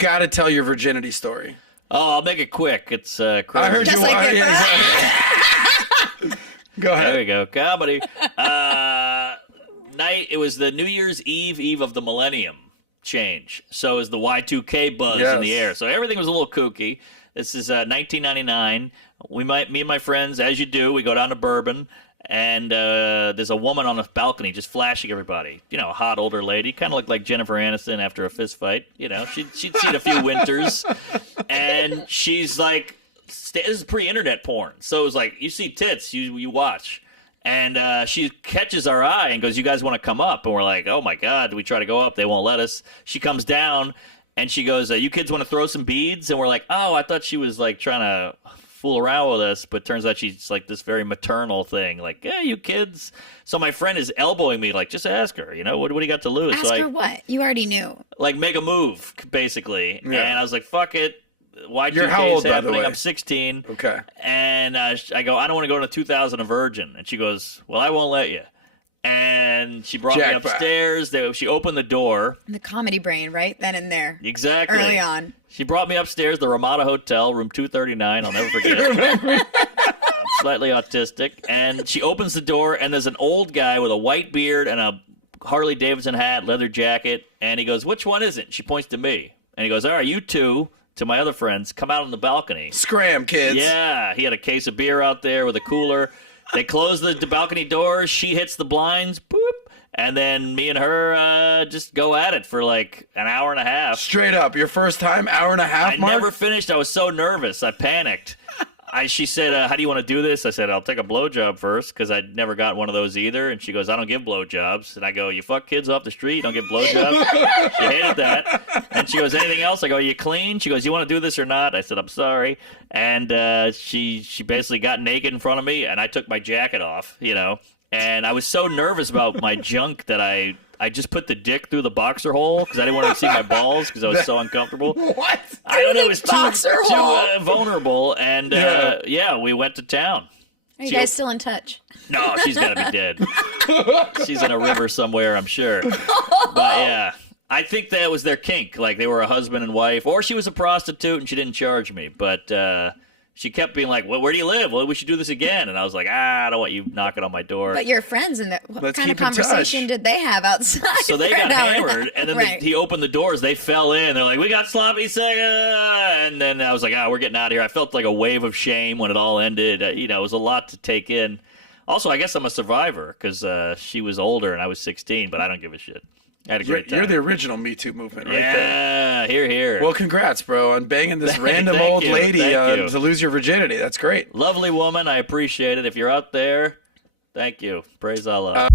got to tell your virginity story. Oh, I'll make it quick. It's crazy. I heard Just you like are. it. Yeah, exactly. Go ahead. There we go. Comedy. It was the New Year's Eve of the millennium change. So it was the Y2K buzz in the air. So everything was a little kooky. This is 1999. Me and my friends, as you do, we go down to Bourbon, and there's a woman on the balcony just flashing everybody. You know, a hot older lady, kind of looked like Jennifer Aniston after a fist fight. You know, she'd seen a few winters, and she's like, this is pre-internet porn. So it was like, you see tits, you watch. And she catches our eye and goes, you guys want to come up? And we're like, oh, my God. We try to go up. They won't let us. She comes down, and she goes, you kids want to throw some beads? And we're like, oh, I thought she was, like, trying to fool around with us. But turns out she's, like, this very maternal thing. Like, yeah, you kids. So my friend is elbowing me, like, just ask her. You know, what do you got to lose? Ask her what? You already knew. Like, make a move, basically. Yeah. And I was like, fuck it. You're how old, by the way? I'm 16. Okay. And I go, I don't want to go to 2000 a virgin. And she goes, well, I won't let you. And she brought me upstairs. She opened the door. The comedy brain, right? Then and there. Exactly. Early on. She brought me upstairs, the Ramada Hotel, room 239. I'll never forget. I'm slightly autistic. And she opens the door, and there's an old guy with a white beard and a Harley Davidson hat, leather jacket. And he goes, which one is it? She points to me. And he goes, all right, you two, to my other friends, come out on the balcony. Scram, kids. Yeah, he had a case of beer out there with a cooler. They close the balcony doors. She hits the blinds. Boop. And then me and her just go at it for like an hour and a half. Straight up. Your first time, hour and a half, Mark? I never finished. I was so nervous. I panicked. She said, how do you want to do this? I said, I'll take a blowjob first, because I'd never got one of those either. And she goes, I don't give blowjobs. And I go, you fuck kids off the street? You don't give blowjobs? She hated that. And she goes, anything else? I go, are you clean? She goes, you want to do this or not? I said, I'm sorry. And she basically got naked in front of me, and I took my jacket off, you know. And I was so nervous about my junk that I just put the dick through the boxer hole because I didn't want to see my balls because I was so uncomfortable. What? I don't know. It was too vulnerable. And, we went to town. Are you guys still in touch? No, she's got to be dead. She's in a river somewhere, I'm sure. But, yeah, I think that was their kink. Like, they were a husband and wife. Or she was a prostitute and she didn't charge me. But she kept being like, well, where do you live? Well, we should do this again. And I was like, I don't want you knocking on my door. But your friends, what kind of keep in touch. conversation did they have outside? So they got hammered, and then he opened the doors. They fell in. They're like, we got sloppy seconds. And then I was like, we're getting out of here. I felt like a wave of shame when it all ended. It was a lot to take in. Also, I guess I'm a survivor because she was older and I was 16, but I don't give a shit. I had a great time. You're the original Me Too movement right there. Yeah, here. Well, congrats, bro, on banging this random old lady to lose your virginity. That's great. Lovely woman. I appreciate it. If you're out there, thank you. Praise Allah.